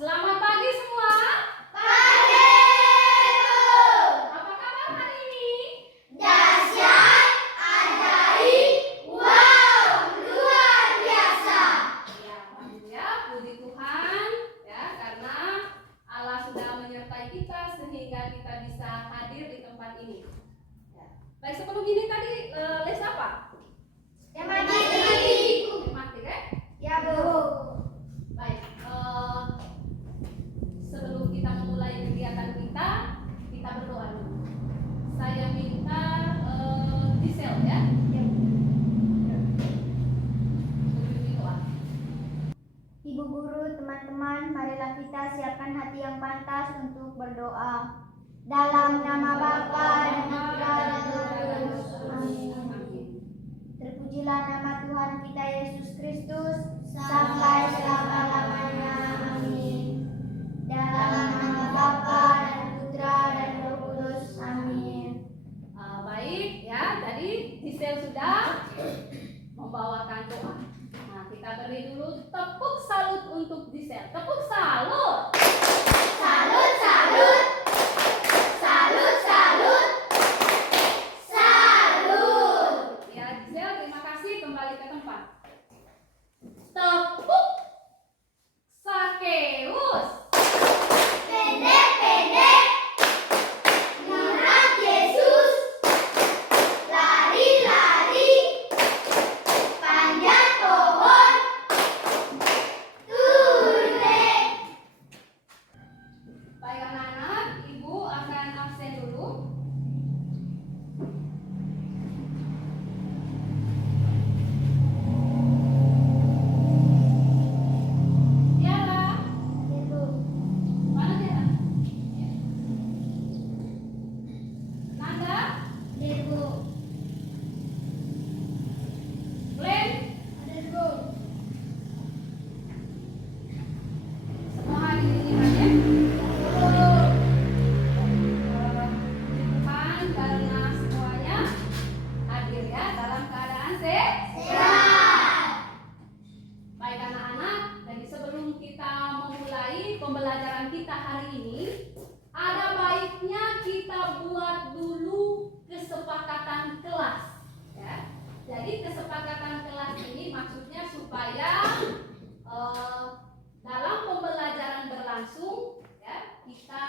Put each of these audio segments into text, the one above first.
Selamat pagi semua. Pagi, Bu. Apa kabar hari ini? Dahsyat, ajaib, wow, luar biasa. Ya, ya, puji Tuhan ya, karena Allah sudah menyertai kita sehingga kita bisa hadir di tempat ini. Ya. Baik, sebelum ini tadi les apa? Tematik. Tematik ya? Ya, Bu. Baik, sebelum kita memulai kegiatan kita berdoa dulu. Saya minta Gisel ya. Doa. Ibu guru, teman-teman, marilah kita siapkan hati yang pantas untuk berdoa. Dalam nama Bapa dan Putra dan Roh Kudus. Amin. Terpujilah nama Tuhan kita Yesus Kristus sampai selama-lamanya. Amin. Dalam nama Bapa dan Putra dan Roh Kudus. Amin. Baik ya, tadi Gisel sudah membawakan doa. Nah, kita beri dulu tepuk salut untuk Gisel. Tepuk salut. Salut, salut. Salut, salut. Salut. Ya, Gisel, terima kasih, kembali ke tempat. Tepuk Sakeus. Pendek-pendek. Murat Yesus. Lari-lari. Panjat pohon. Turun. Baik anak-anak, Ibu akan absen dulu. Tiara, mana Tiara? Ya. Nanda, Glenn, semua hadir ini ya. Tuhan karena semuanya hadir ya dalam keadaan sehat. Baik anak-anak, jadi sebelum kita memulai pembelajaran kita hari ini, ada baiknya kita buat dulu kesepakatan kelas. Ya. Jadi kesepakatan kelas ini maksudnya supaya dalam pembelajaran berlangsung, ya, kita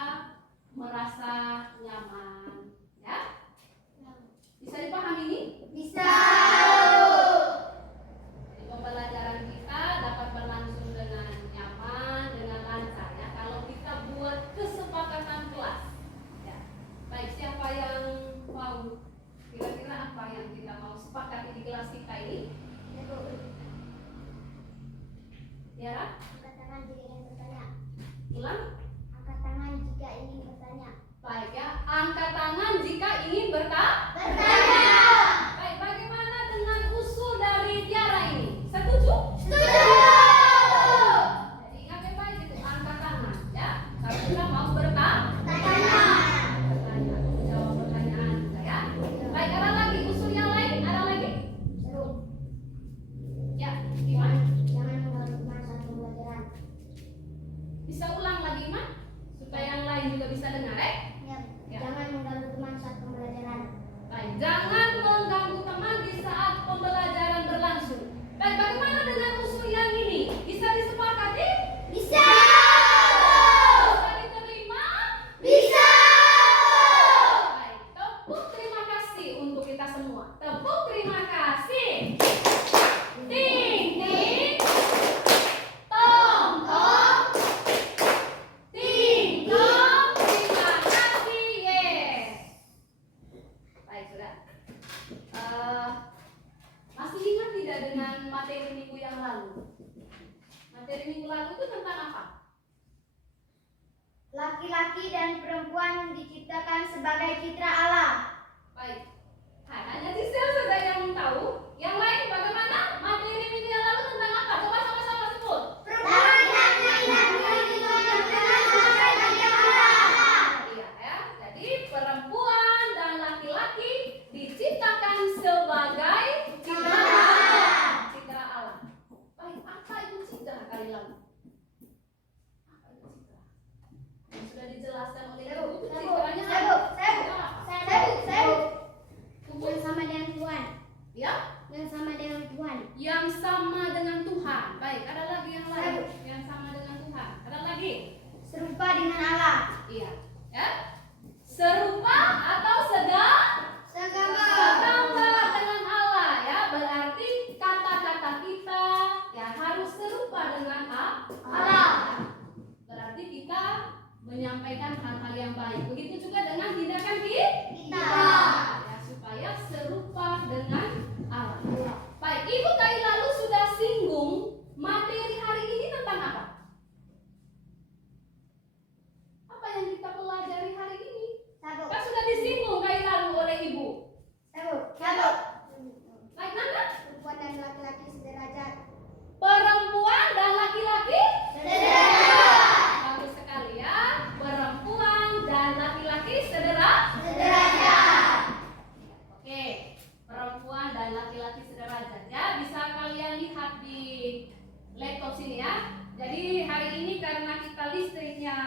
merasa nyaman. Ya. Bisa dipahami ini? Bisa. Jadi pembelajaran kita dapat berlangsung dengan nyaman, dengan lancar ya. Kalau kita buat kesepakatan kelas. Ya. Baik, siapa yang mau? Kira-kira apa yang kita mau sepakati di kelas kita ini? Tiara, Angkat tangan jika ingin bertanya. ulang. Angkat tangan jika ingin bertanya. Baik ya, angkat tangan jika ingin Bertanya. Baik, bagaimana dengan usul dari Tiara ini? Setuju? Setuju. Jadi ingat ya baik itu angkat tangan ya. Kalau kita mau bertanya, jawab pertanyaan juga ya. Baik, ada lagi usul yang lain? Ada lagi? Seru. Ya, gimana? Jangan mengganggu teman saat pembelajaran. Bisa ulang lagi, Iman? Supaya yang lain juga bisa dengar ya. Ya. Jangan mengganggu teman saat pembelajaran. Baik, jangan mengganggu teman di saat pembelajaran berlangsung. Baik, bagaimana dengan usul yang ini? Bisa disepakati? Bisa. Bisa diterima? Bisa. Baik, tepuk terima kasih untuk kita semua. Tepuk terima kasih. Ting, ting. Tong, tong. Ting, tong. Terima kasih. Yes. Baik, sudah. Masih ingat tidak dengan materi minggu yang lalu? Materi minggu lalu itu tentang apa? Laki-laki dan perempuan diciptakan sebagai citra Allah. Baik. Hanya Gisel saja yang tahu. Yang lain bagaimana? Materi minggu yang lalu tentang apa? Coba sama-sama sebut. Iya ya. Jadi perempuan dan laki-laki diciptakan sebagai citra Allah. Citra Allah. Baik, apa itu citra kali lalu? Apa itu Ya. Serupa atau Segama. segambar dengan Allah ya. Berarti kata-kata kita ya harus serupa dengan Allah. Berarti kita menyampaikan hal-hal yang baik. Begitu juga dengan tindakan kita. Ya, supaya serupa dengan Allah. Baik, Ibu tadi lalu sudah singgung materi hari ini tentang apa? Apa yang kita pelajari hari ini? Sabuk. Kan sudah disinggung tadi lalu oleh Ibu. Sabuk. Baik, Nanda? Perempuan dan laki-laki sederajat. Perempuan dan laki-laki Sederajat. bagus sekali ya. Perempuan dan laki-laki sederajat. Oke, perempuan dan laki-laki sederajat ya. Bisa kalian lihat di laptop sini ya. Jadi hari ini karena kita listriknya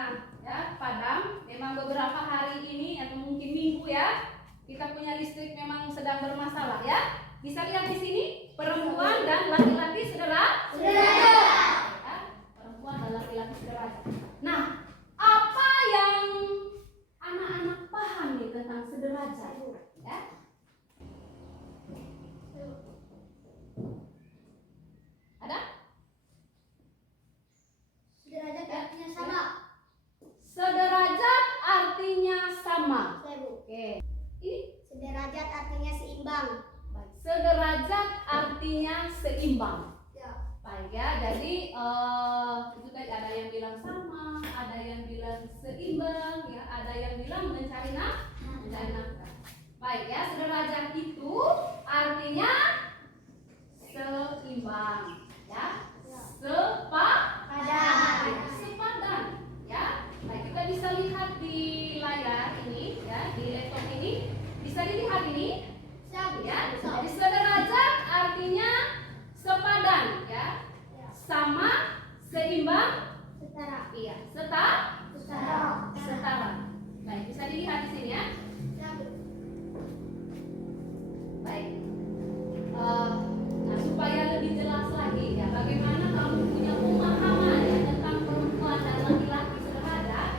ya padam, memang beberapa hari ini atau mungkin minggu ya, kita punya listrik memang sedang bermasalah ya. Bisa lihat di sini perempuan dan laki-laki sederajat. Ya, perempuan dan laki-laki sederajat. Nah, apa yang anak-anak paham nih tentang sederajat? Ya. Ada? Sederajat artinya sama. Sederajat artinya sama. Oke. Ini Sederajat artinya seimbang. baik. Sederajat artinya seimbang. Ya. Baik ya. Jadi itu tadi ada yang bilang sama, ada yang bilang seimbang, ya, ada yang bilang mencari nafkah. Baik ya. Sederajat itu artinya seimbang, ya. Sepadan, ya. Baik, kita bisa lihat di layar ini, ya, di laptop ini bisa dilihat ini, ya. Jadi sederajat artinya sepadan, ya, sama, seimbang, Setara. iya, setara. Baik, bisa dilihat di sini ya. Baik. Nah, supaya lebih jelas lagi ya, bagaimana kamu punya pemahaman ya tentang perempuan dan laki-laki sederajat.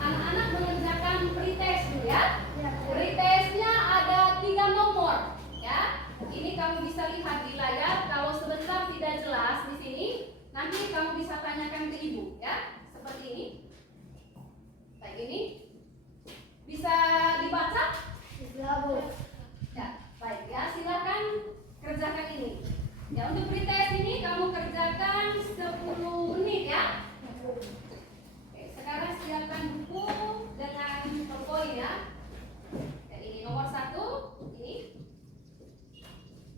Anak-anak mengerjakan pretest dulu ya. Pretestnya ada 3 nomor ya. Ini kamu bisa lihat di layar. Kalau sebentar tidak jelas di sini, nanti kamu bisa tanyakan ke ibu ya. Seperti ini. Baik, ini bisa dibaca? Ya, baik ya, silakan kerjakan ini. Ya, untuk pretest ini kamu kerjakan 10 menit ya. Oke, sekarang siapkan buku dengan poin ya. Ya, ini nomor 1, ini.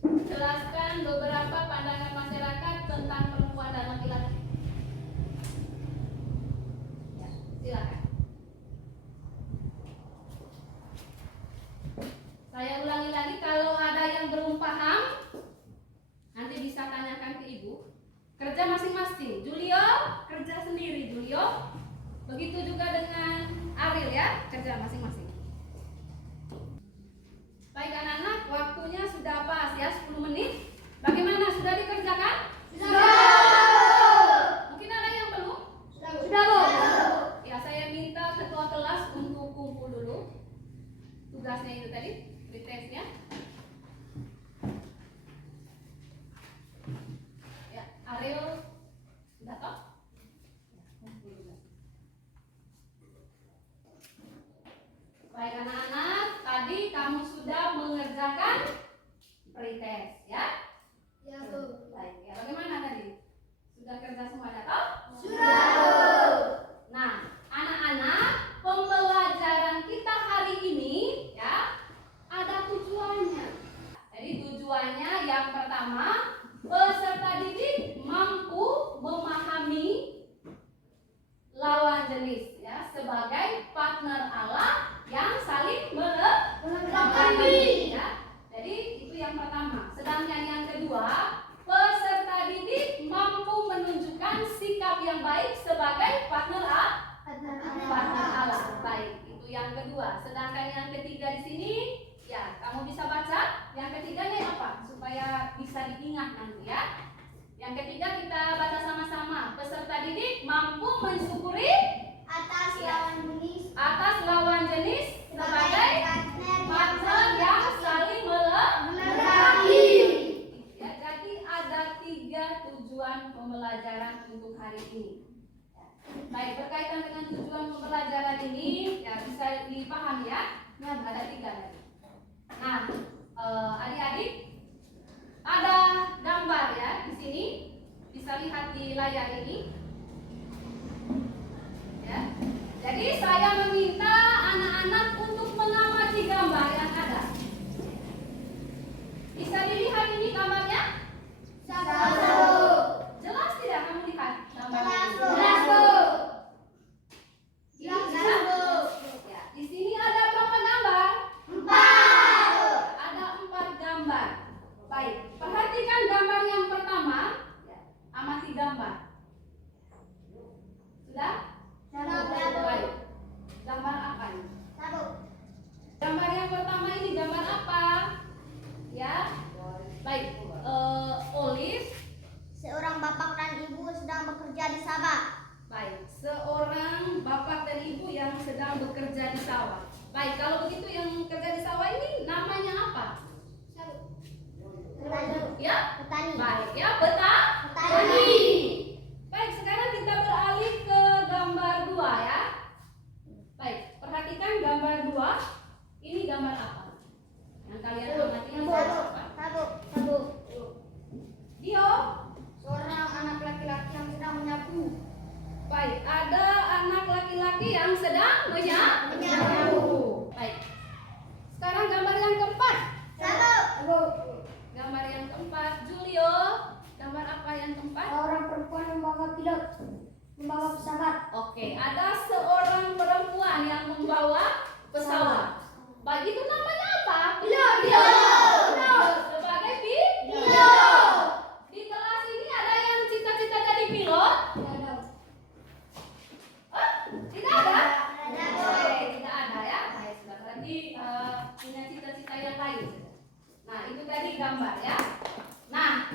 Jelaskan beberapa pandangan masyarakat tentang perempuan dan laki-laki. Ya, silakan. Saya ulangi lagi, kalau ada yang belum paham, nanti bisa tanyakan ke ibu. Kerja masing-masing. Julio kerja sendiri, Julio. Begitu juga dengan Ariel ya, kerja masing-masing. Baik anak-anak, waktunya sudah pas ya, 10 menit. Bagaimana, sudah dikerjakan? Mungkin ada yang belum? Ya, saya minta ketua kelas untuk kumpul dulu. Tugasnya itu tadi, pretestnya. Ya, Ariel sudah toh? Baik anak-anak, tadi kamu sudah mengerjakan pretest ya? Baik, ya bagaimana tadi? Sudah kerja semuanya toh? Nah, anak-anak, pembelajaran kita hari ini ya ada tujuannya. Jadi tujuannya yang pertama, peserta didik mampu memahami lawan jenis ya sebagai partner Allah yang saling melengkapi ya. Jadi itu yang pertama. Sedangkan yang kedua, peserta didik mampu menunjukkan sikap yang baik sebagai partner Allah. Baik, itu yang kedua. Sedangkan yang ketiga di sini, ya kamu bisa baca. Yang ketiganya apa? Supaya bisa diingat nanti ya. Yang ketiga kita baca sama-sama. Peserta didik mampu mensyukuri Atas ya, ini. Ya. Baik, berkaitan dengan tujuan pembelajaran ini ya bisa dipahami ya. Ada 3 tadi. Nah, adik-adik ada gambar ya di sini. Bisa lihat di layar ini. Ya. Jadi saya meminta anak-anak untuk mengamati gambar yang ada. Bisa dilihat ini gambarnya? Jelas tidak kamu lihat gambarnya? Jelas, Bu. Ya, di sini ada berapa gambar? 4. Ada 4 gambar. Baik, perhatikan gambar yang pertama. Ya, amati gambar. Sudah? Baik. Gambar apa ini? Gambar yang pertama ini gambar apa? Ya. Baik. Olive. Seorang bapak dan ibu sedang bekerja di sawah. Baik. Seorang bapak dan ibu yang sedang bekerja di sawah. Baik. Kalau begitu yang bekerja di sawah ini namanya apa? Ya. Petani. Baik. Ya. Petani. Baik. Sekarang kita beralih ke gambar 2 ya. Baik. Perhatikan gambar 2. Ini gambar apa? Yang kalian amati ini gambar apa? Sabu. Dio. Seorang anak laki-laki yang sedang menyapu. Baik, ada anak laki-laki yang sedang menyapu. Baik. Sekarang gambar yang keempat. Sabu. Gambar yang keempat, Julio. Gambar apa yang keempat? Seorang perempuan membawa pilot, membawa pesawat. Oke, ada seorang perempuan yang membawa pesawat. Baik, itu namanya apa? Pilot. Sebagai Pilot. Di kelas ini ada yang cita-cita jadi pilot? Tidak ada? Oke, tidak ada ya. Baik, sudah berarti punya cita-cita yang lain. Nah, itu tadi gambar ya. Nah,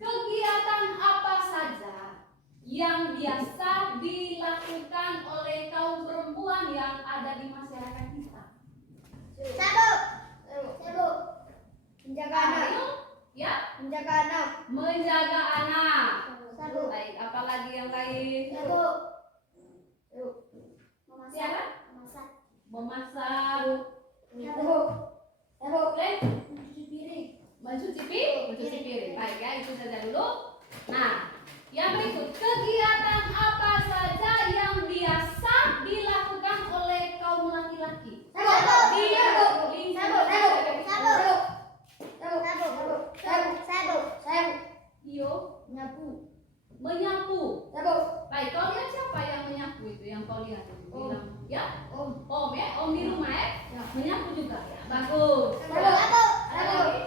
kegiatan apa saja yang biasa dilakukan oleh kaum perempuan yang ada di masyarakat kita? Sabu. Menjaga anak. Ayo, ya, Menjaga anak. menjaga anak. Sabu. Baik, apalagi yang lain? Sabu. Siapa? Memasak. Memasak. Sabu. Oke. Mencuci piring. Mencuci piring. Baik ya, itu saja dulu. Nah, yang berikut, kegiatan apa saja yang biasa dilakukan oleh kaum laki-laki? Sabu. Di lingkungan. Sabu. Iyo, Nyapu. menyapu. Sabu. Baik, kau lihat siapa yang menyapu itu? Yang kau lihat itu? Om. Bilang, ya? Om. Om ya, om di rumah ya? Ya. Menyapu juga ya. Bagus. Sabu. Ada lagi?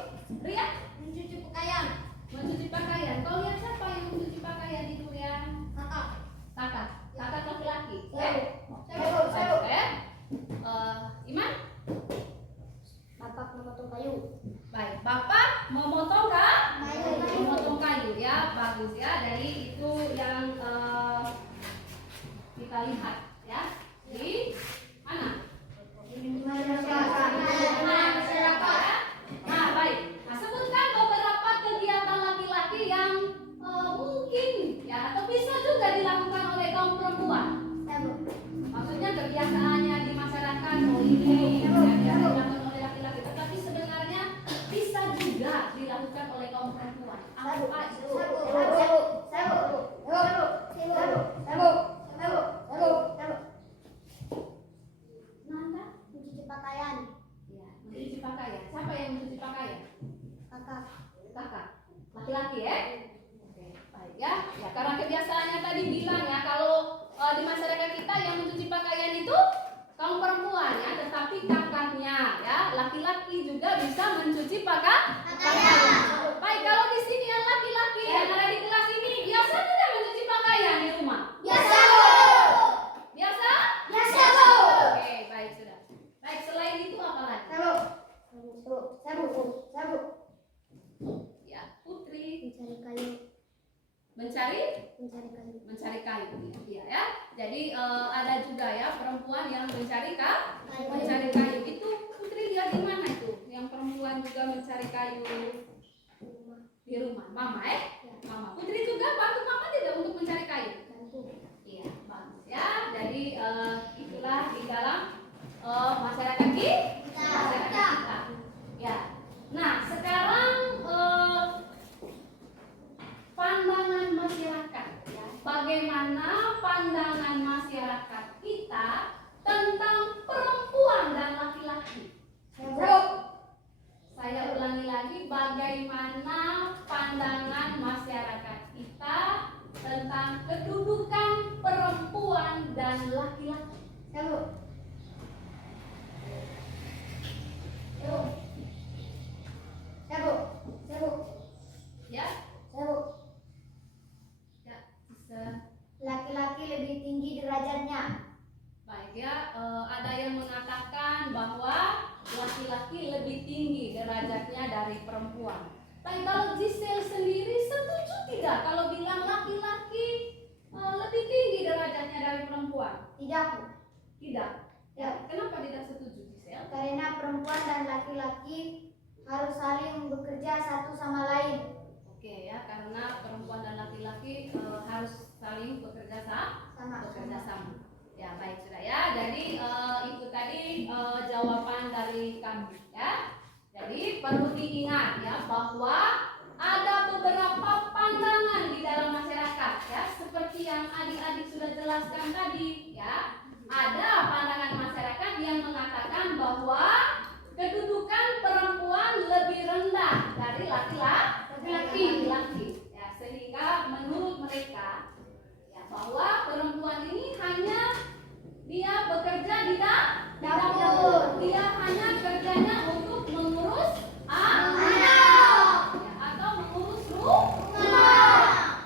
Ria? Mencuci pakaian. Mencuci pakaian. Kau lihat siapa yang mencuci pakaian itu ya? Kakak. Kakak laki-laki. Sabu. Sabu. Baik, ya. Iman? Bapak memotong kayu. Baik, Bapak memotong Kayu. memotong kayu ya, bagus ya. Dari itu yang kita lihat ya di mana? Masyarakat. Nah, baik. Nah, sebutkan beberapa kegiatan laki-laki yang mungkin ya atau bisa juga dilakukan oleh kaum perempuan. Sabu. Maksudnya kebiasaannya di masyarakat ini yang biasa dilakukan oleh laki-laki, tetapi sebenarnya bisa juga dilakukan oleh kaum perempuan. Apa itu? Nanda? Mencuci pakaian. Ya, mencuci pakaian. Siapa yang mencuci pakaian? Kakak. Kakak. Laki-laki ya? Oke, baik ya. Ya, karena kebiasaannya tadi bilang ya kalau di masyarakat kita yang mencuci pakaian itu kaum perempuan ya, tetapi kakaknya ya, laki-laki juga bisa mencuci pakaian. Baik, kalau di sini yang laki-laki yang ada di kelas ini biasa tidak mencuci pakaian di rumah. Biasa. Biasa? Biasa. Oke, baik sudah. Baik, selain itu apa lagi? Sabu. Ya, Putri Mencari kayu. mencari kayu. Iya ya. Jadi ada juga ya perempuan yang mencari kayu. Itu Putri lihat di mana itu? Yang perempuan juga mencari kayu di rumah. Mama Mama. Putri juga bantu Mama tidak untuk mencari kain? Bantu. Iya, bagus ya. Jadi itulah di dalam masyarakat kita. Masyarakat kita. Ya. Nah, sekarang pandangan masyarakat. Ya. Bagaimana pandangan masyarakat kita tentang perempuan dan laki-laki? Saya ulangi lagi, bagaimana pandangan masyarakat kita tentang kedudukan perempuan dan laki-laki? Ya, ya bisa. Laki-laki lebih tinggi derajatnya. Baik ya, ada yang mengatakan bahwa laki-laki lebih tinggi derajatnya dari perempuan. Tapi kalau Giselle sendiri setuju tidak kalau bilang laki-laki lebih tinggi derajatnya dari perempuan? Tidak, Bu. Tidak. Ya. Kenapa tidak setuju Giselle? Karena perempuan dan laki-laki harus saling bekerja satu sama lain. Oke ya, karena perempuan dan laki-laki harus saling bekerja sama. Ya baik sudah ya. Jadi itu tadi jawaban dari kami ya. Jadi perlu diingat ya bahwa ada beberapa pandangan di dalam masyarakat ya, seperti yang adik-adik sudah jelaskan tadi ya. Ada pandangan masyarakat yang mengatakan bahwa kedudukan perempuan lebih rendah dari laki-laki ya, sehingga menurut mereka ya bahwa perempuan ini hanya dia bekerja di dapur, dia hanya kerjanya untuk mengurus anak ya, atau mengurus rumah.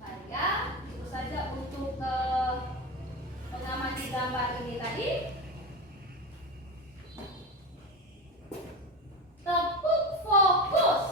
Baik ya, itu saja untuk mengamati gambar ini tadi. Tepuk fokus.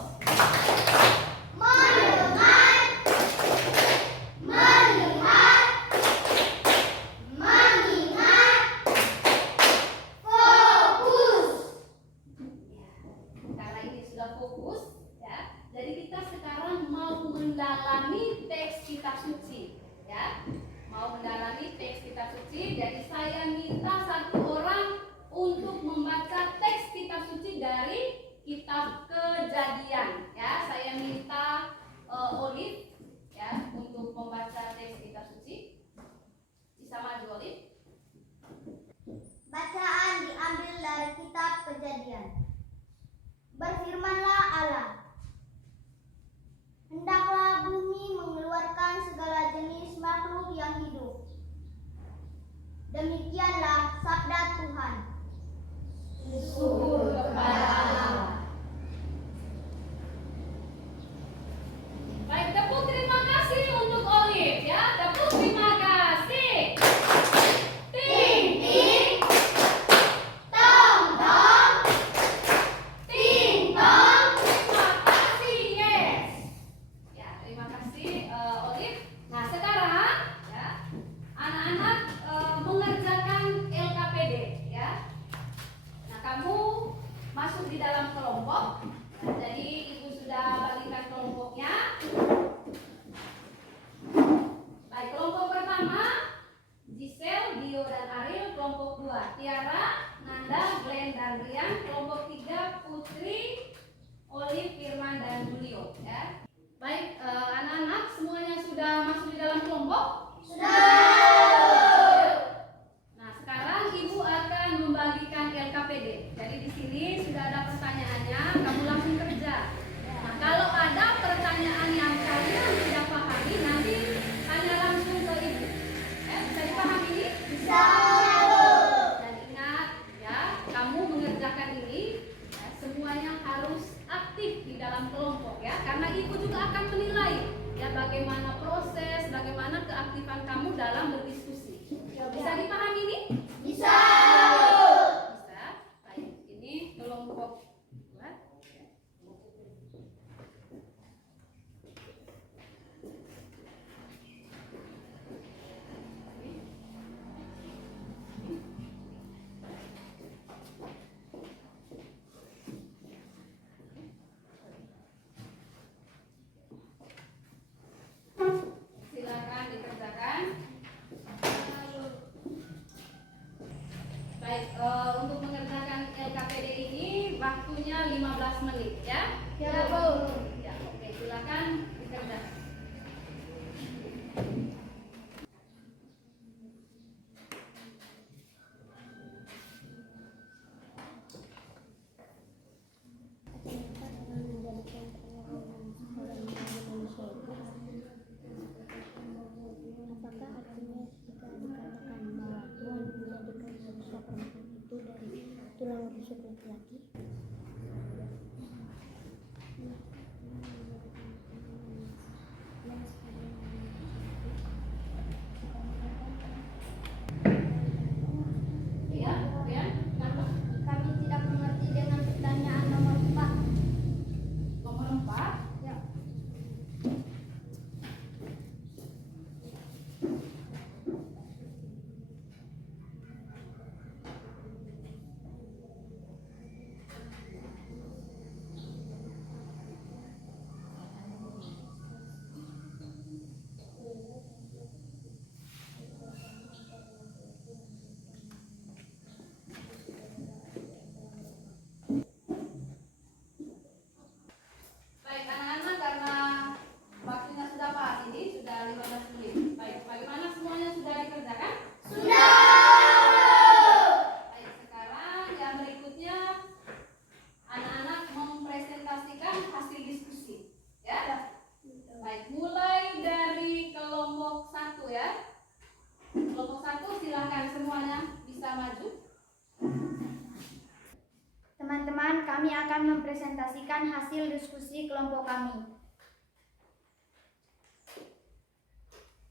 Karena ini sudah fokus ya. Jadi kita sekarang mau mendalami teks kitab suci ya. Mau mendalami teks kitab suci. Jadi saya minta satu orang untuk membaca teks kitab suci dari kitab Kejadian ya. Saya minta Olive ya untuk membaca teks kitab suci. Bisa maju Olive. Bacaan diambil dari kitab Kejadian. Berfirmanlah Allah, hendaklah bumi mengeluarkan segala jenis makhluk yang hidup. Demikianlah sabda Tuhan. Syukur kepada Allah. Baik, tepuk terima kasih untuk Olive ya. Tepuk terima kasih. Ting ting. Tong tong. Ting tong. Terima kasih, yes. Ya, terima kasih Olive. Nah, sekarang ya anak-anak mengerjakan LKPD ya. Nah, kamu masuk di dalam kelompok. Nah, jadi ibu sudah bagikan kelompoknya. Baik, kelompok pertama Giselle, Dio dan Ariel. Kelompok 2 Tiara, Nanda, Glenn dan Rian. Kelompok 3 Putri, Olive, Firman dan Julio ya. Baik, anak-anak semuanya sudah masuk di dalam kelompok? Nah, sekarang ibu akan membagikan LKPD. Jadi di sini sudah ada pertanyaannya, kamu langsung kerja. Nah, kalau ada pertanyaan yang kalian tidak pahami, nanti tanya langsung ke ibu. Bisa dipahami ini? Bisa. Dan ingat ya, kamu mengerjakan ini ya, semuanya harus aktif di dalam kelompok ya, karena ibu juga akan menilai ya bagaimana proses, bagaimana keaktifan kamu dalam berdiskusi. Bisa dipahami ini? Bisa. Bisa. Baik, ini kelompok 2. Baik, untuk mengerjakan LKPD ini waktunya 15 menit ya. Ya, Bu. Ya, oke, silakan dikerjakan. Apakah artinya jika dikatakan bahwa Tuhan menjadikan manusia perempuan itu dari tulang rusuk laki-laki? Ya, ya. Kenapa? Kami tidak mengerti dengan pertanyaan nomor 4. Nomor 4. Ya. Baik, anak-anak, karena waktunya sudah pas, ini sudah 15 menit. Baik, bagaimana semuanya sudah dikerjakan? Sudah. Baik, sekarang yang berikutnya anak-anak mempresentasikan hasil diskusi. Ya. Baik, mulai dari kelompok 1 ya. Kelompok 1 silakan semuanya bisa maju. Teman-teman, kami akan mempresentasikan hasil diskusi kelompok kami.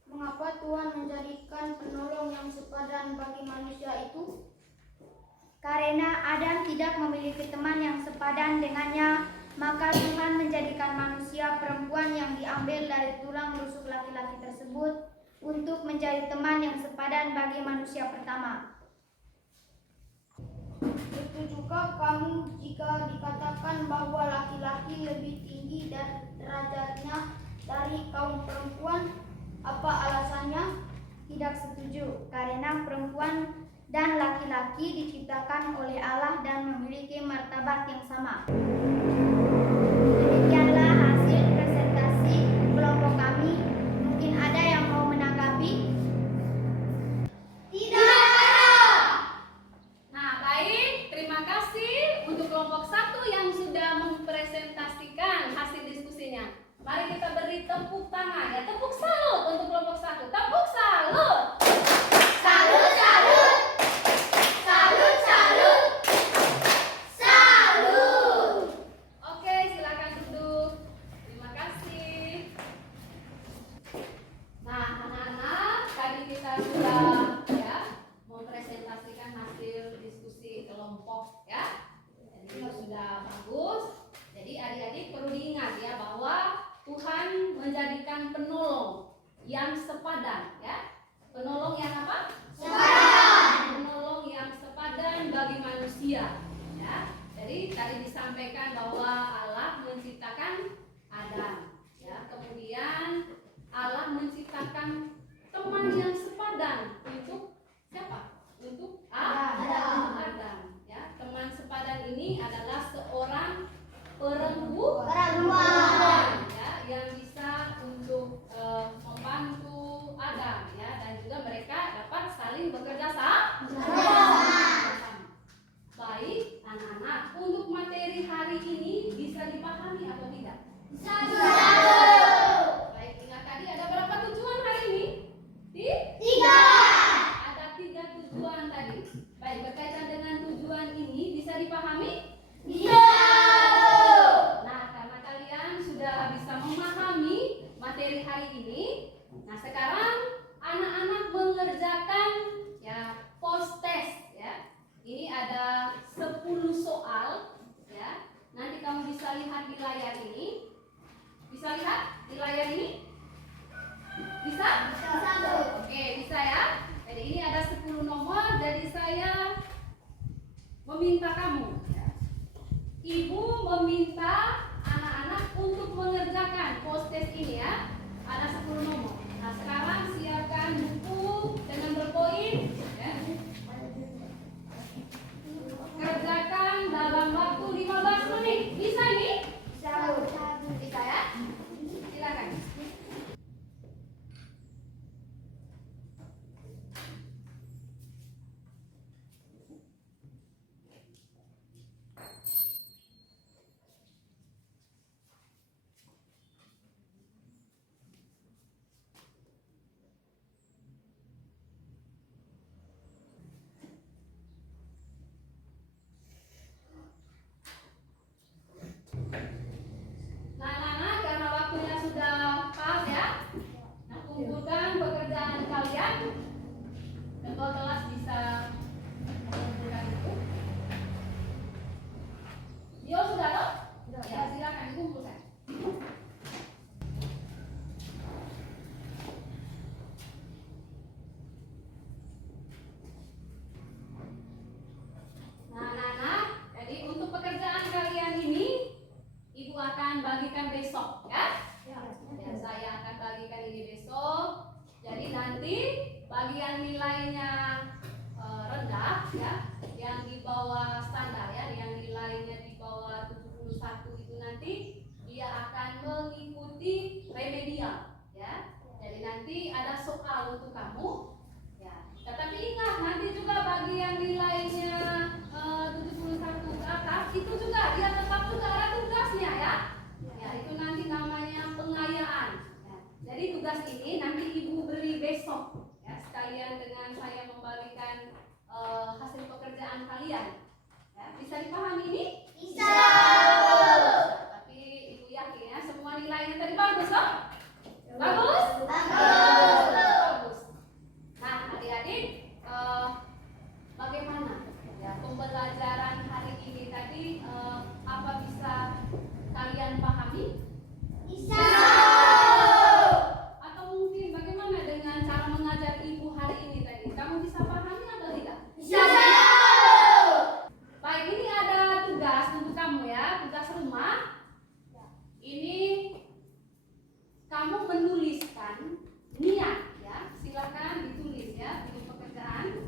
Mengapa Tuhan menjadikan penolong yang sepadan bagi manusia itu? Karena Adam tidak memiliki teman yang sepadan dengannya, maka Tuhan menjadikan manusia perempuan yang diambil dari tulang rusuk laki-laki tersebut untuk menjadi teman yang sepadan bagi manusia pertama. Betulkah kamu jika dikatakan bahwa laki-laki lebih tinggi dan derajatnya dari kaum perempuan? Apa alasannya? Tidak setuju, karena perempuan dan laki-laki diciptakan oleh Allah dan memiliki martabat yang sama. Demikianlah hasil presentasi kelompok kami. Mungkin ada yang mau menanggapi? Tidak ada. Nah, baik, terima kasih untuk kelompok 1 yang sudah mempresentasikan hasil diskusinya. Mari kita beri tepuk tangan ya, tepuk salut untuk kelompok 1. Tepuk salut. Salut, salut. Salut, salut. Salut. Oke, silakan duduk. Terima kasih. Nah, anak-anak, tadi kita sudah ya mempresentasikan hasil diskusi kelompok ya. Jadi sudah bagus. Jadi adik-adik perlu diingat ya bahwa Tuhan menjadikan penolong yang sepadan ya. Penolong yang apa? Sepadan. Penolong yang sepadan bagi manusia ya. Jadi tadi disampaikan bahwa Allah menciptakan Adam ya. Kemudian Allah menciptakan teman yang sepadan untuk siapa? Untuk Adam. Adam ya. Teman sepadan ini adalah seorang perempuan ya, yang bisa untuk membantu Adam ya, dan juga mereka dapat saling bekerja sama. Baik anak-anak, untuk materi hari ini bisa dipahami atau tidak? Baik, ingat tadi ada berapa tujuan hari ini? Ada 3 tujuan tadi. Baik, berkaitan dengan tujuan ini bisa dipahami? Nah, karena kalian sudah bisa memahami materi hari ini, nah sekarang anak-anak mengerjakan ya post test ya. Ini ada 10 soal ya. Nanti kamu bisa lihat di layar ini. Bisa lihat di layar ini? Bisa? Oke, bisa ya. Jadi ini ada 10 nomor, jadi saya meminta kamu ya. Ibu meminta anak-anak untuk mengerjakan post test ini ya. Ada 10 nomor. Nah, sekarang siapkan buku dengan berpoin ya. bagi yang nilainya rendah ya, yang di bawah standar ya, yang nilainya di bawah 71 itu nanti dia akan mengikuti remedial ya. Jadi nanti ada soal untuk kamu ya. Tetapi ingat nanti juga bagi yang nilainya 71 ke atas itu juga dia tetap juga ada tugasnya ya. Ya, itu nanti namanya pengayaan. Ya. Jadi tugas ini nanti ibu beri besok ya, sekalian dengan saya membagikan hasil pekerjaan kalian. Ya, bisa dipahami ini? Bisa. Tapi ibu yakin ya semua nilainya tadi bagus loh? Bagus? Bagus. Bagus. Nah, adik-adik, bagaimana ya pembelajaran hari ini tadi? Apa bisa kalian pahami? Bisa. Atau mungkin bagaimana dengan cara mengajar ibu hari ini tadi? Kamu bisa pahami atau tidak? Bisa. Baik, ini ada tugas untuk kamu ya, tugas rumah. Ini kamu menuliskan niat ya, silakan ditulis ya, ini pekerjaan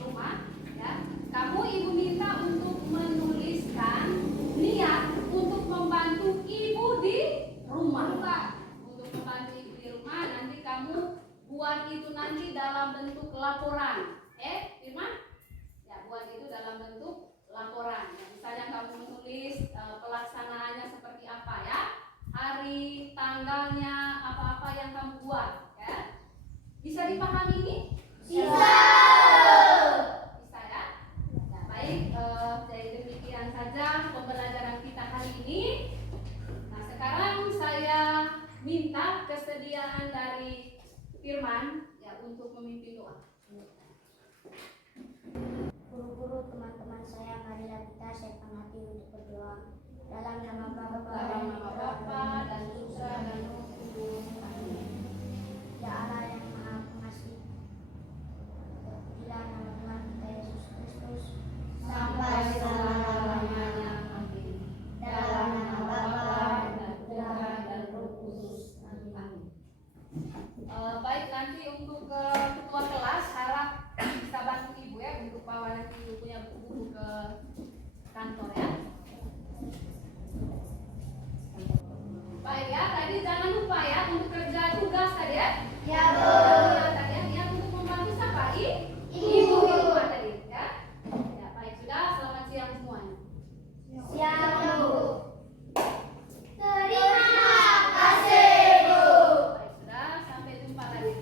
rumah ya. Kamu ibu minta untuk menuliskan niat untuk membantu ibu di rumah. Untuk membantu ibu di rumah nanti kamu buat itu nanti dalam bentuk laporan. Firman? Ya, buat itu dalam bentuk laporan. Ya, misalnya kamu menulis pelaksanaannya seperti apa ya, hari, tanggalnya, apa-apa yang kamu buat. Ya, bisa dipahami ini? Bisa. Bisa ya. Nah, baik. Jadi demikian saja pembelajaran kita hari ini. Nah, sekarang saya minta kesediaan dari Firman ya untuk memimpin doa. Guru-guru, teman-teman saya, marilah kita siapkan hati untuk berdoa. Dalam nama Bapa Dalam nama Bapa dan Putra dan Roh Kudus. Amin. Ya Allah yang Maha Pengasih, terpujilah nama Tuhan kita Yesus Kristus. Sampai selama-lamanya. Amin. Dalam nama Bapa dan Putra dan Roh Kudus. Amin. Baik, nanti untuk ketua kelas harap bisa bantu ibu ya untuk bawa nanti ibu punya buku ke kantor ya. Baik ya, tadi jangan lupa ya untuk kerja tugas tadi ya. Ya, Bu. Tadi ya, niat untuk membantu siapa? Ibu. Ibu di rumah tadi ya. Ya, baik sudah, selamat siang semuanya. Siap, Bu. Terima kasih, Bu. Baik sudah, sampai jumpa lagi.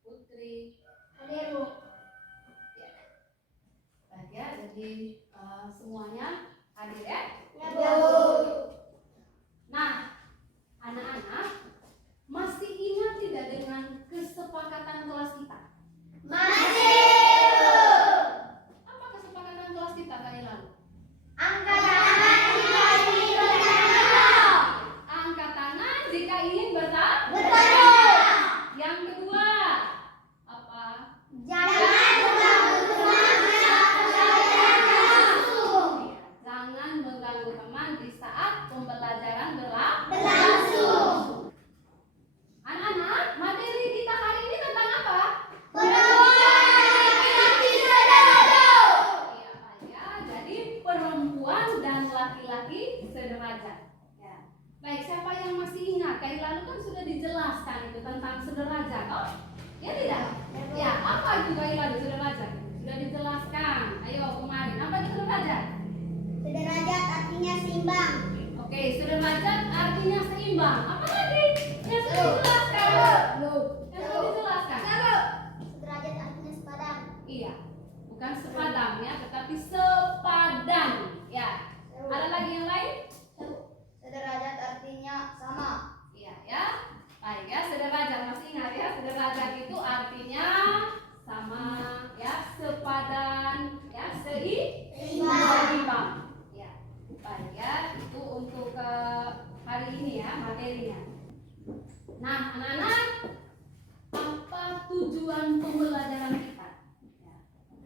Putri. Hadir, Bu. Ya. Baik ya, jadi semuanya hadir ya. Ya, Bu. Nah, anak-anak masih ingat tidak dengan kesepakatan kelas kita? Masih, Bu. Apa kesepakatan kelas kita kali lalu? Angkat tangan jika ingin bertanya. Angkat tangan jika ingin bertanya. Yang kedua, apa? Jangan mengganggu teman saat pembelajaran berlangsung. Jangan mengganggu teman di saat pembelajaran berlangsung. Anak-anak, materi kita hari ini tentang apa? Perempuan laki-laki sederajat. Iya, Pak, ya. Jadi perempuan dan laki-laki sederajat. Ya. Baik, siapa yang masih ingat? Kali lalu kan sudah dijelaskan itu tentang sederajat. Oh, ya tidak? Ya, apa itu kali lalu sederajat? Sudah dijelaskan. Ayo kemarin, apa itu sederajat? Sederajat artinya seimbang. Oke, sederajat artinya seimbang. Apa lagi? Yang sudah dijelaskan. Yang sudah dijelaskan. Sederajat artinya sepadan. Iya, bukan sepadan ya, tetapi sepadan. Ya. Ada lagi yang lain? Sederajat artinya sama. Iya ya. Baik ya, sederajat masih ingat ya, sederajat itu artinya sama ya, sepadan ya, seimbang. Ya. Baik ya, itu untuk hari ini ya materinya. Nah, anak-anak, apa tujuan pembelajaran kita? Ya.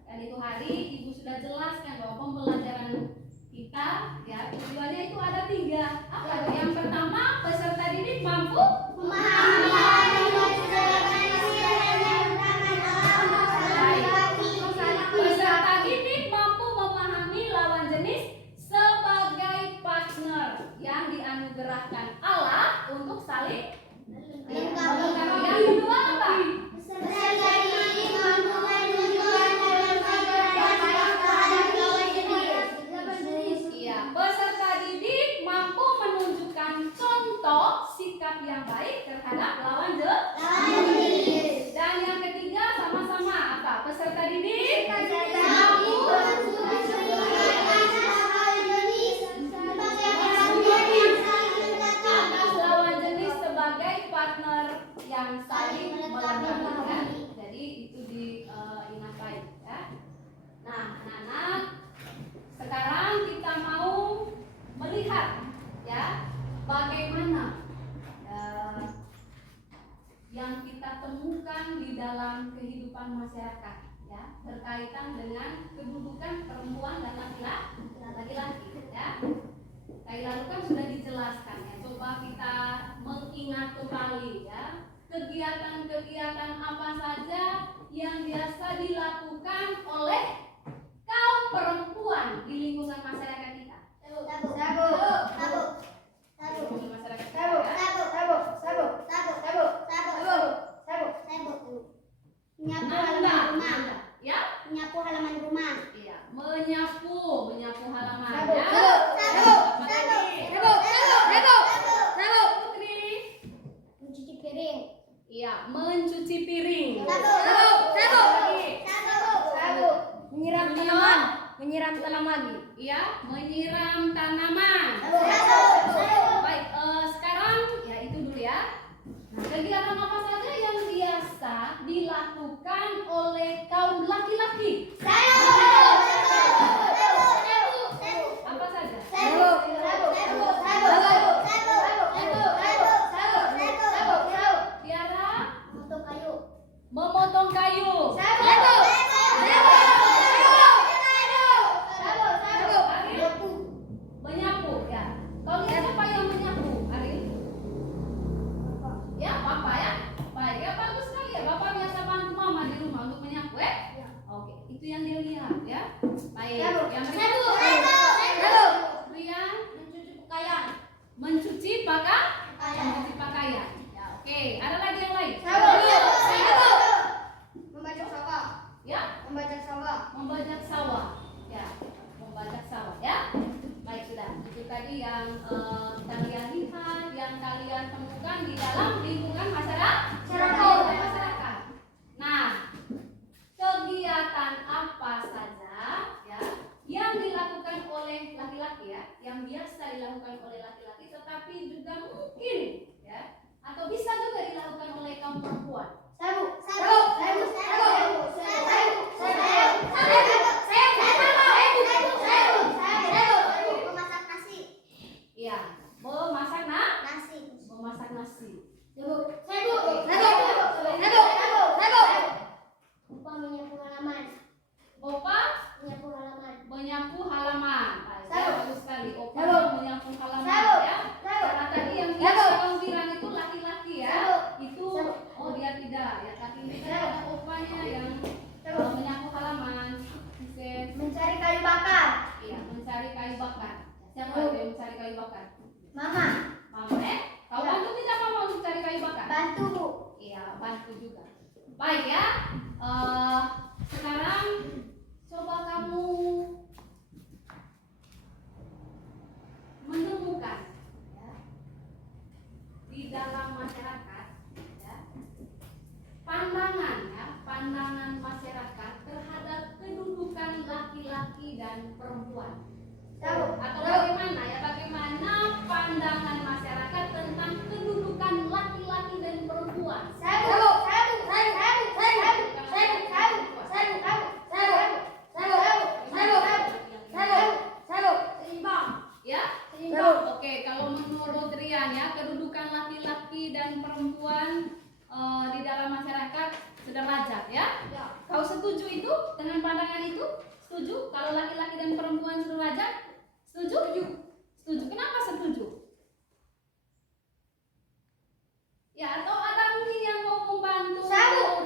Dan itu hari Ibu sudah jelaskan bahwa pembelajaran kita ya tujuannya itu ada 3. Apa itu? Yang pertama, peserta didik mampu Memahami dan peserta didik mampu memahami lawan jenis sebagai partner yang dianugerahkan Allah untuk saling melengkapi. Yang kedua apa? Iya, peserta didik mampu menunjukkan contoh sikap yang baik terhadap lawan jenis. Dan yang ketiga sama-sama apa? Peserta didik atas lawan jenis sebagai partner yang saling melengkapi. Ya. Jadi itu diingat baik ya. Nah, anak-anak, sekarang kita mau melihat ya bagaimana yang kita temukan di dalam kehidupan masyarakat ya berkaitan dengan kedudukan perempuan dan laki-laki ya. Tadi lalu kan sudah dijelaskan ya. Coba kita mengingat kembali ya kegiatan-kegiatan apa saja yang biasa dilakukan oleh kaum perempuan di lingkungan masyarakat kita. Di masyarakat kita ya. Ya, Menyapu halaman rumah. iya, menyapu halaman Sabu, ya. sabu, Apa tadi? Putri. Mencuci piring. Iya, mencuci piring. Sabu, Apa lagi? Menyiram tanaman. Menyiram tanaman. Iya, menyiram tanaman. Baik, sekarang ya itu dulu ya. Nah, kegiatan apa saja yang biasa dilakukan oleh kaum laki-laki? Apa saja? Tiara memotong kayu. Arif menyapu ya. Kalian siapa yang menyapu? Arif? Ya, Papa ya. Baik, ya bagus sekali ya. Bapak biasa bantu Mama di rumah untuk menyapu ya. Oke, itu yang dilihat ya. Baik, yang Rian mencuci pakaian. Ya, oke. Ada lagi yang lain? Ya, membajak sawah. Ya, membajak sawah ya. Baik, sudah. Cuci tadi yang kalian lihat, yang kalian temukan di dalam lingkungan masyarakat. Nah, kegiatan apa saja ya yang dilakukan oleh laki-laki ya, yang biasa dilakukan oleh laki-laki, tetapi juga mungkin ya, atau bisa juga dilakukan oleh kaum perempuan. Iya, memasak nasi. Opa menyapu halaman. Bagus sekali. Opa menyapu halaman ya. Karena tadi yang biasa kamu bilang itu laki-laki ya. Itu dia tidak ya. Tapi ini ada opanya yang menyapu halaman. Mencari kayu bakar. Iya, mencari kayu bakar. Siapa yang mencari kayu bakar? Mama. Mama ya? Kau bantu tidak mama untuk cari kayu bakar? Bantu, Bu. Iya, bantu juga. Baik ya. Sekarang coba kamu menemukan ya, di dalam masyarakat ya, pandangan masyarakat terhadap kedudukan laki-laki dan perempuan. Atau bagaimana pandangan masyarakat tentang kedudukan laki-laki dan perempuan? Oke, kalau menurut Rian ya, kedudukan laki-laki dan perempuan di dalam masyarakat sederajat ya. Kau setuju itu dengan pandangan itu? Setuju? Kalau laki-laki dan perempuan sederajat? Setuju? Setuju. Kenapa setuju? Ya, atau ada mungkin yang mau membantu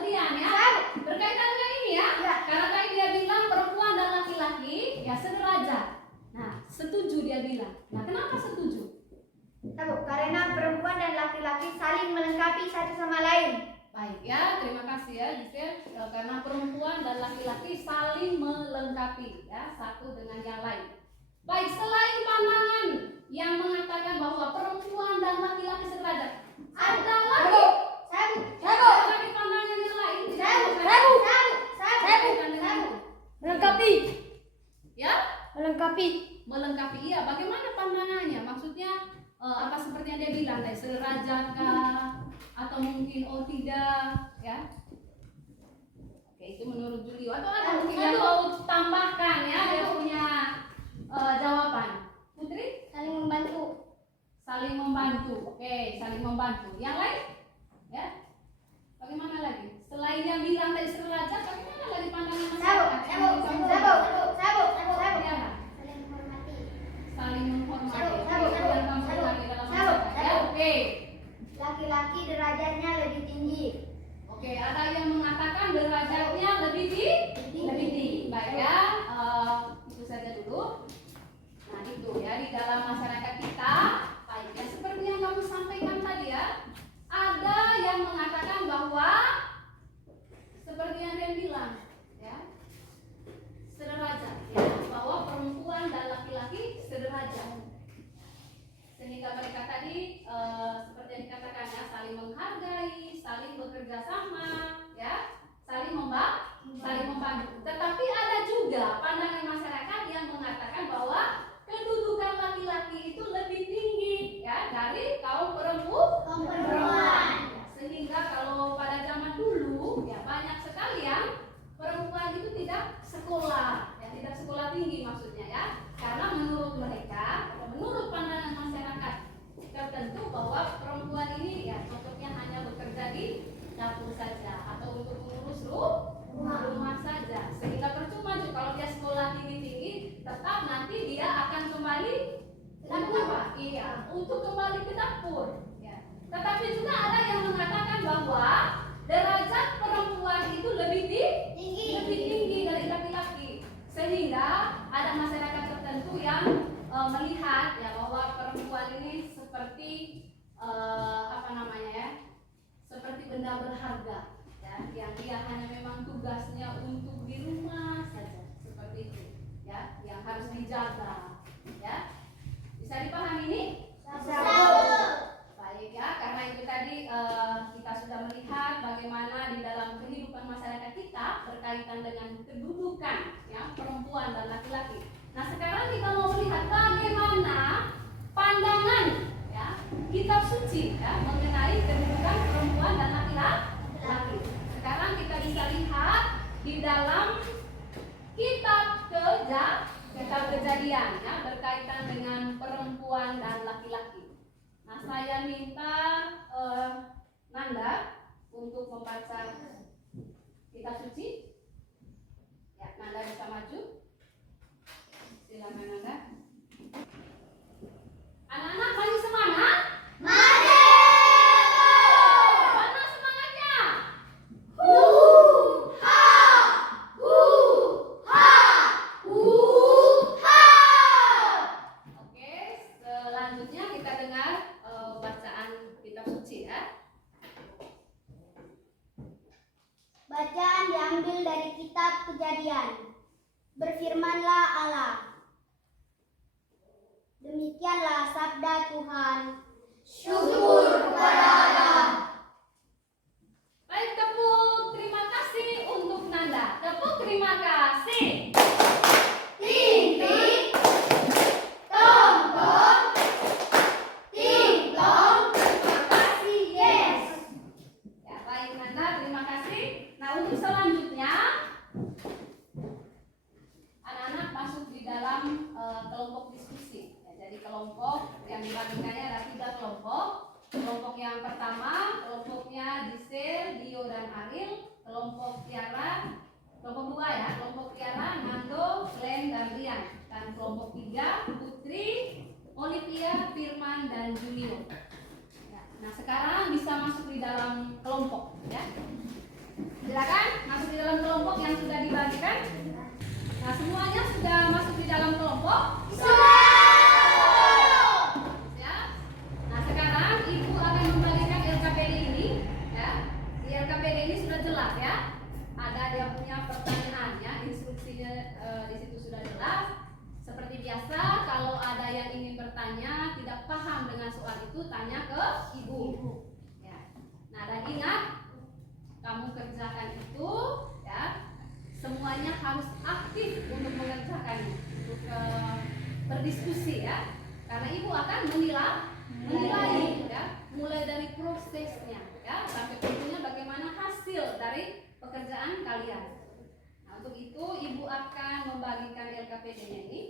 Rian ya? Berkaitan dengan ini ya. Karena tadi dia bilang perempuan dan laki-laki ya sederajat. Nah, setuju dia bilang. Nah, kenapa setuju? Karena perempuan dan laki-laki saling melengkapi satu sama lain. Baik ya, terima kasih ya Gisel. Karena perempuan dan laki-laki saling melengkapi ya, satu dengan yang lain. Baik, selain pandangan yang mengatakan bahwa perempuan dan laki-laki sederajat, ada lagi pandangan yang lain. Melengkapi. Ya? Melengkapi. Iya. Bagaimana pandangannya? Maksudnya apa seperti yang dia bilang tadi, sederajat kah? Atau mungkin tidak? Ya? Oke, itu menurut Julio. Atau ada mungkin yang mau tambahkan ya? Dia punya jawaban. Putri? Saling membantu. Oke, saling membantu. Yang lain? Ya? Bagaimana lagi? Selain yang bilang tadi sederajat, bagaimana lagi pandangan masyarakat? Saling menghormati. Oke. Laki-laki derajatnya lebih tinggi. Oke, ada yang mengatakan derajatnya lebih tinggi. Baik ya, itu saja dulu. Nah itu ya, di dalam masyarakat kita, baik ya, seperti yang kamu sampaikan tadi ya, ada yang mengatakan bahwa seperti yang dia bilang ya, sederajat ya, bahwa perempuan dan laki-laki sederajat. Sehingga mereka tadi seperti yang dikatakan ya, saling menghargai, saling bekerja sama, ya, saling membantu. Tetapi ada juga pandangan masyarakat yang mengatakan bahwa kedudukan laki-laki itu lebih tinggi ya dari kaum perempuan. Sehingga kalau pada zaman dulu ya banyak sekali yang perempuan itu tidak sekolah, ya tidak sekolah tinggi maksudnya ya. Karena menurut mereka, menurut pandangan masyarakat tertentu bahwa perempuan ini ya cocoknya hanya bekerja di dapur saja atau untuk mengurus rumah saja. Sehingga percuma juga kalau dia sekolah tinggi-tinggi, tetap nanti dia akan kembali apa? Iya, untuk kembali ke dapur. Ya. Tetapi juga ada yang mengatakan bahwa derajat perempuan itu lebih tinggi dari laki-laki. Sehingga ada masyarakat tertentu yang melihat ya bahwa perempuan ini seperti seperti benda berharga ya, yang dia hanya memang tugasnya untuk di rumah saja, seperti itu ya, yang harus dijaga ya. Bisa kedudukan ya perempuan dan laki-laki. Nah sekarang kita mau melihat bagaimana pandangan ya kitab suci ya mengenai kedudukan perempuan dan laki-laki. Sekarang kita bisa lihat di dalam kitab Kejadian ya berkaitan dengan perempuan dan laki-laki. Nah saya minta Nanda untuk membaca kitab suci. Ya, Nanda bisa maju. Silakan Nanda. Anak-anak maju semangat. Mari. Mana semangatnya? Ha! Oke, selanjutnya kita dengar bacaan kitab suci ya. Bacaan diambil dari kitab Kejadian. Berfirmanlah Allah. Demikianlah sabda Tuhan. Syukur kepada Allah. Baik, tepuk terima kasih untuk Nanda. Tepuk terima kasih. Ting ting. Tong tong. Ting tong. Terima kasih, yes. Ya, baik Nanda, terima kasih. Nah, untuk selanjutnya anak-anak masuk di dalam kelompok diskusi. Ya, jadi kelompok yang dibagikannya ada 3 kelompok. Kelompok yang pertama, kelompoknya Disel, Dio dan Ariel. Kelompok Tiara, kelompok 2 ya, kelompok Tiara, Nando, Glenn dan Rian. Dan kelompok 3, Putri, Olivia, Firman dan Julio. Ya, nah sekarang bisa masuk di dalam kelompok ya. Silakan masuk di dalam kelompok yang sudah dibagikan. Nah semuanya sudah masuk di dalam kelompok. Ya. Nah sekarang ibu akan membagikan LKPD ini. Ya. Di LKPD ini sudah jelas ya. Ada dia punya pertanyaannya, instruksinya di situ sudah jelas. Seperti biasa, kalau ada yang ingin bertanya tidak paham dengan soal itu, tanya ke ibu. Ya. Nah dan ingat, kamu kerjakan itu ya semuanya harus aktif untuk mengerjakannya, untuk berdiskusi ya, karena ibu akan menilai ya, mulai dari prosesnya ya sampai tentunya bagaimana hasil dari pekerjaan kalian. Nah untuk itu ibu akan membagikan LKPD-nya ini.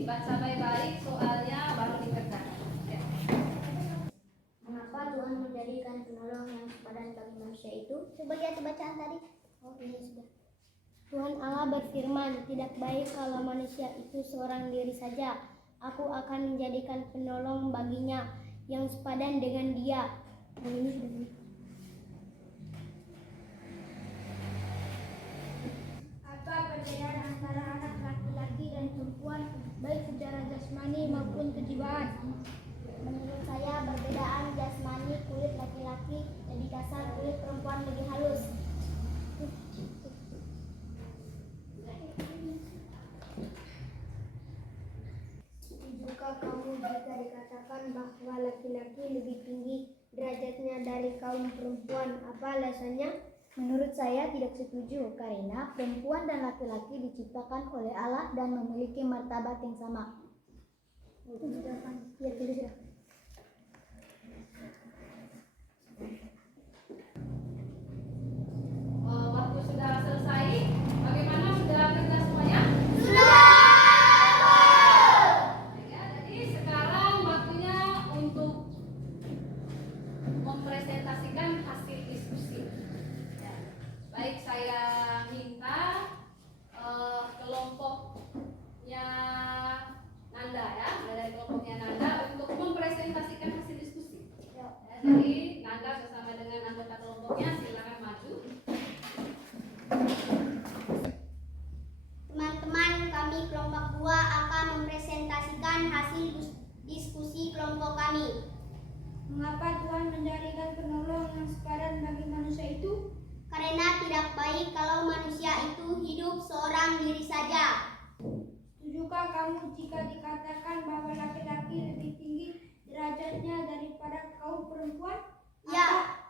Dibaca baik-baik soalnya baru dikerjakan. Ya. Mengapa Tuhan menjadikan penolong yang sepadan bagi manusia itu? Coba lihat bacaan tadi. Oh iya sudah. Tuhan Allah berfirman, tidak baik kalau manusia itu seorang diri saja. Aku akan menjadikan penolong baginya yang sepadan dengan dia. Oh, ini sudah. Apa perbedaan antara anak laki-laki dan perempuan, baik secara jasmani maupun kejiwaan? Menurut saya, perbedaan jasmani kulit laki-laki lebih kasar, kulit perempuan lebih halus. Jika dikatakan bahwa laki-laki lebih tinggi derajatnya dari kaum perempuan, apa alasannya? Menurut saya tidak setuju, karena perempuan dan laki-laki diciptakan oleh Allah dan memiliki martabat yang sama. Ya, tulis ya. Waktu sudah selesai. Bagaimana, sudah kerja semuanya? Ya, jadi sekarang waktunya untuk mempresentasikan hasil diskusi. Ya. Baik, saya minta kelompoknya Nanda ya, dari kelompoknya Nanda untuk mempresentasikan hasil diskusi. Ya, jadi Nanda bersama dengan anggota kelompoknya silakan maju. Teman-teman, kami kelompok 2 akan mempresentasikan hasil kamu jika dikatakan bahwa laki-laki lebih tinggi derajatnya daripada kaum perempuan? Ya.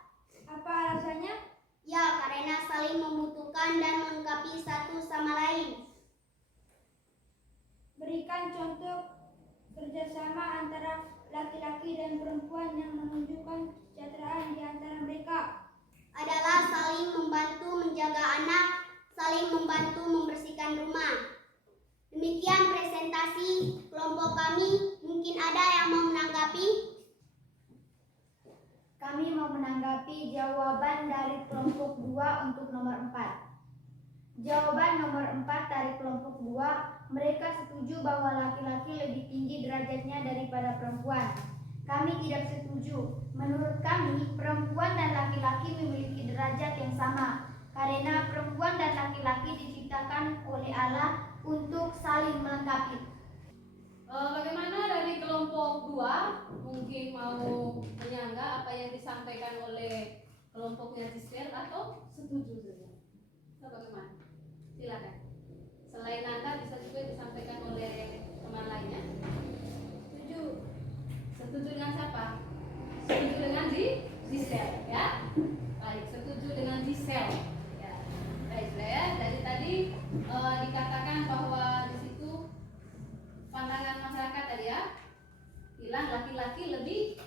Apa alasannya? Ya, karena saling membutuhkan dan melengkapi satu sama lain. Berikan contoh kerjasama antara laki-laki dan perempuan yang menunjukkan kesejahteraan di antara mereka. Adalah saling membantu menjaga anak, saling membantu membersihkan rumah. Demikian presentasi kelompok kami. Mungkin ada yang mau menanggapi? Kami mau menanggapi jawaban dari kelompok 2 untuk nomor 4. Jawaban nomor 4 dari kelompok 2, mereka setuju bahwa laki-laki lebih tinggi derajatnya daripada perempuan. Kami tidak setuju. Menurut kami, perempuan dan laki-laki memiliki derajat yang sama, karena perempuan dan laki-laki diciptakan oleh Allah untuk saling melengkapi. Bagaimana dari kelompok 2? Mungkin mau menyanggah apa yang disampaikan oleh kelompoknya Gisel atau setuju saja? Bagaimana? Silakan. Selain Anda bisa juga disampaikan oleh teman lainnya. Setuju. Setuju dengan siapa? Setuju dengan Gisel, ya? Baik, setuju dengan Gisel. Ya. Baik, ya. Dari tadi dikatakan bahwa di situ pandangan masyarakat tadi ya, bilang laki-laki lebih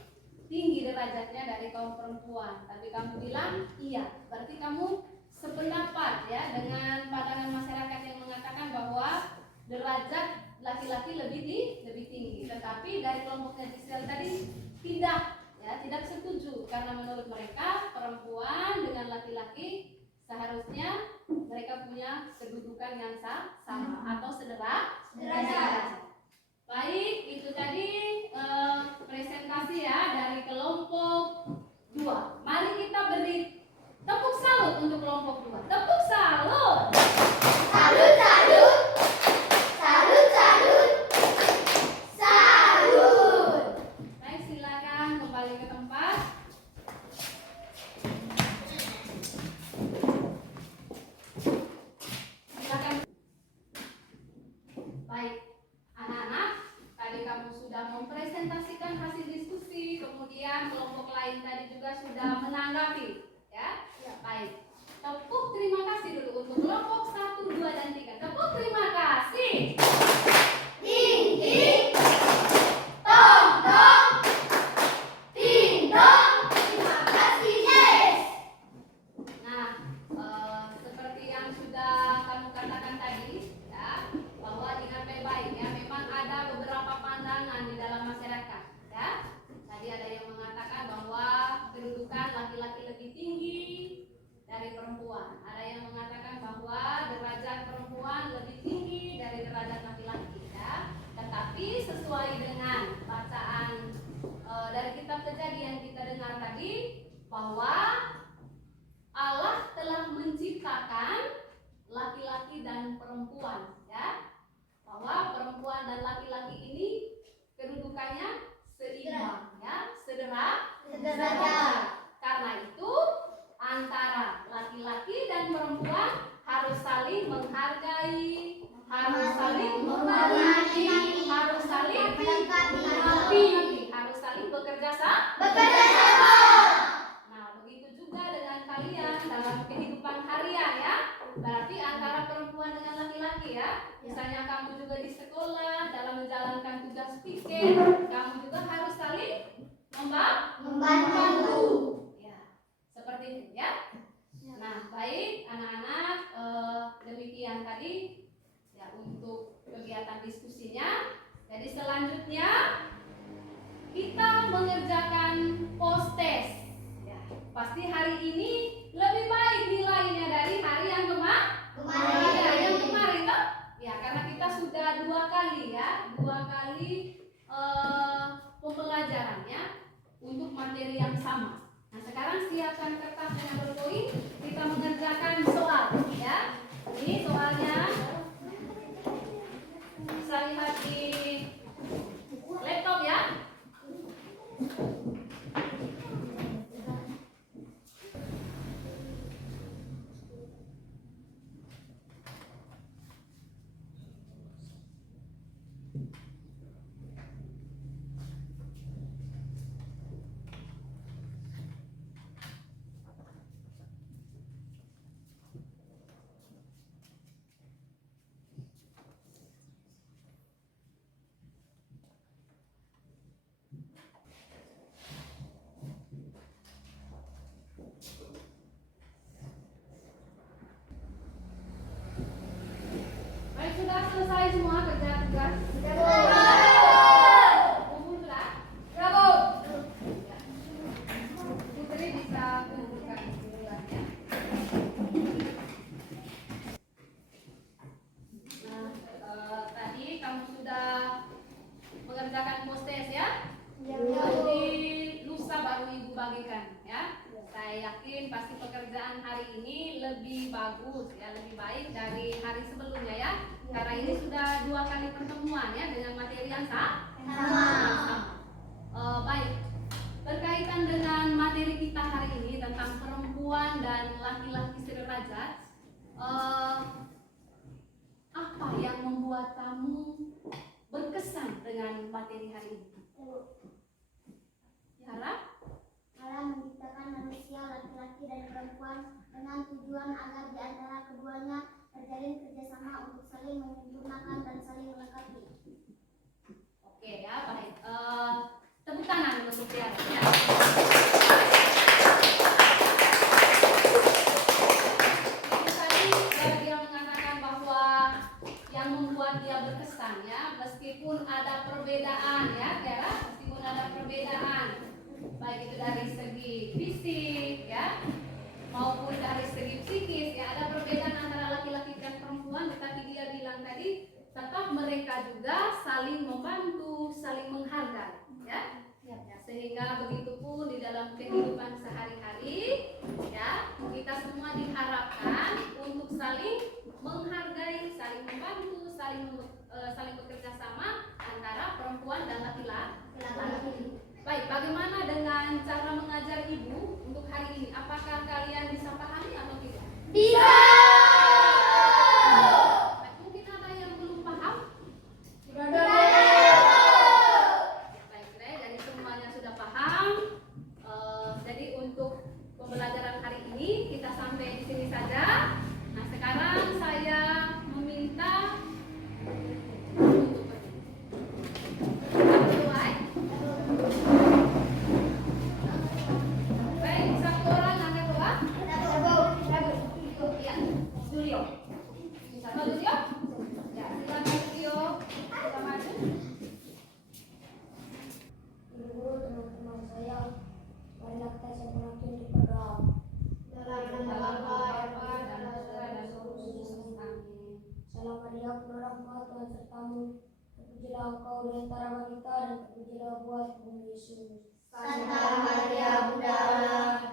tinggi derajatnya dari kaum perempuan. Tapi kamu bilang iya, berarti kamu sependapat ya dengan pandangan masyarakat yang mengatakan bahwa derajat laki-laki lebih tinggi. Tetapi dari kelompoknya Gisel tadi tidak setuju karena menurut mereka perempuan dengan laki-laki seharusnya mereka punya kedudukan yang sama atau sederajat. Baik, itu tadi presentasi ya dari kelompok 2. Mari kita beri tepuk salut untuk kelompok 2. Tepuk salut. Salut, salut. Salut, salut. Salut. Baik, silakan kembali ke tempat. Silakan. Baik, anak-anak, tadi kamu sudah mempresentasikan hasil diskusi, kemudian kelompok lain tadi juga sudah menanggapi, ya? Baik. Tepuk terima kasih dulu untuk kelompok 1, 2, dan 3. Tepuk terima kasih. Ding, ding. Tong, tong. Ding, dong. Terima kasih, yes. Nah, seperti yang sudah kamu katakan tadi, ya, bahwa ingat baik-baik ya, memang ada beberapa pandangan di dalam masyarakat, ya. Tadi ada yang mengatakan bahwa kedudukan laki-laki lebih tinggi dari perempuan. Ada yang mengatakan bahwa derajat perempuan lebih tinggi dari derajat laki-laki, ya. Tetapi sesuai dengan bacaan dari kitab Kejadian kita dengar tadi bahwa Allah telah menciptakan laki-laki dan perempuan, ya. Bahwa perempuan dan laki-laki ini kedudukannya seimbang, ya, sederajat. Karena itu antara laki-laki dan perempuan harus saling menghargai, harus saling menghormati, harus saling mengerti, harus saling bekerja sama. Nah, begitu juga dengan kalian dalam kehidupan harian ya. Berarti antara perempuan dengan laki-laki ya. Misalnya kamu juga di sekolah dalam menjalankan tugas pikir, kamu juga harus saling membantu. Ya, seperti itu ya. Nah, baik anak-anak, demikian tadi ya untuk kegiatan diskusinya. Jadi selanjutnya kita mengerjakan post test. Ya, pasti hari ini lebih baik nilainya dari hari yang kemarin toh? Ya, karena kita sudah 2 kali ya, 2 kali pembelajarannya untuk materi yang sama. Nah, sekarang siapkan kertas dengan berpoin, kita mengerjakan soal ya. Ini soalnya bisa lihat di laptop ya. Tadi kamu sudah mengerjakan postes ya? Ya. Jadi lusa baru ibu bagikan ya. Saya yakin pasti pekerjaan hari ini lebih bagus ya, lebih baik dari hari sebelumnya ya. Karena ini sudah 2 kali pertemuan ya dengan materi yang sama. Baik, berkaitan dengan materi kita hari ini tentang perempuan dan laki-laki sederajat, apa yang membuat kamu berkesan dengan materi hari ini? Yara? Allah menciptakan manusia laki-laki dan perempuan dengan tujuan agar di antara keduanya terjalin kerjasama untuk saling menyempurnakan dan saling melengkapi. Oke ya, baik. Tepuk tangan untuk Yara ya. Itu tadi dia mengatakan bahwa yang membuat dia berkesan ya, meskipun ada perbedaan ya, Yara, meskipun ada perbedaan, baik itu dari segi fisik ya, maupun dari segi psikis ya, ada perbedaan antara laki-laki dan perempuan, tetapi dia bilang tadi tetap mereka juga saling membantu, saling menghargai ya. Ya, sehingga begitupun di dalam kehidupan sehari-hari ya, kita semua diharapkan untuk saling menghargai, saling membantu, saling bekerja sama antara perempuan dan laki-laki. Baik, bagaimana dengan cara mengajar ibu untuk hari ini? Apakah kalian bisa pahami atau tidak? Bisa. Baik, mungkin ada yang belum paham? Baik, jadi semuanya sudah paham. Jadi untuk pembelajaran hari ini kita sampai di sini saja. Nah, sekarang saya meminta untuk berdiri. Baik, satu orang angkat doa. Ya, Julio. Sama Julio? Ya, silakan Julio. Kita maju. Ibu guru, teman-teman saya, marilah kita sempurnakan untuk berdoa. Dalam nama Bapa dan Putra dan Roh Kudus. Amin. Salam Maria, penuh rahmat, Tuhan sertamu. Terpujilah engkau di antara wanita dan terpujilah buah tubuhmu Yesus. Santa Maria Bunda Allah,